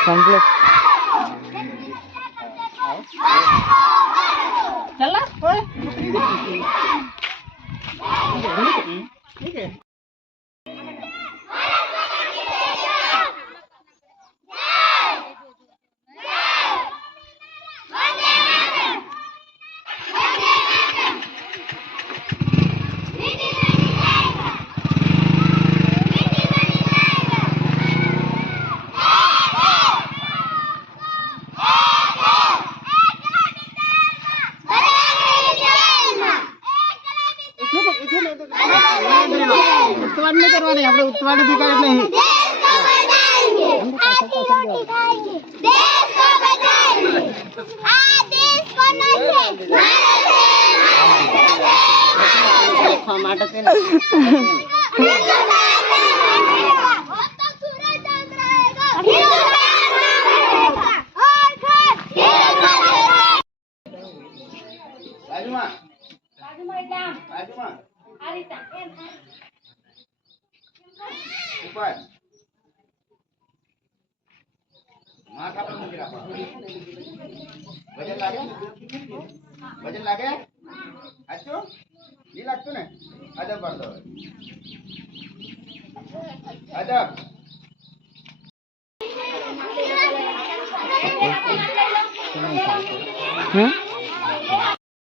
complete चला ओए ठीक है उत्तवाड़ नहीं करवाने આપણે उत्तवाड़ भी कर नहीं देश को बचाएंगे आदेश को ऊपर माथा पर मुझे रखो वजन लागे अच्छो नहीं लगतो ने अदब कर दो अदब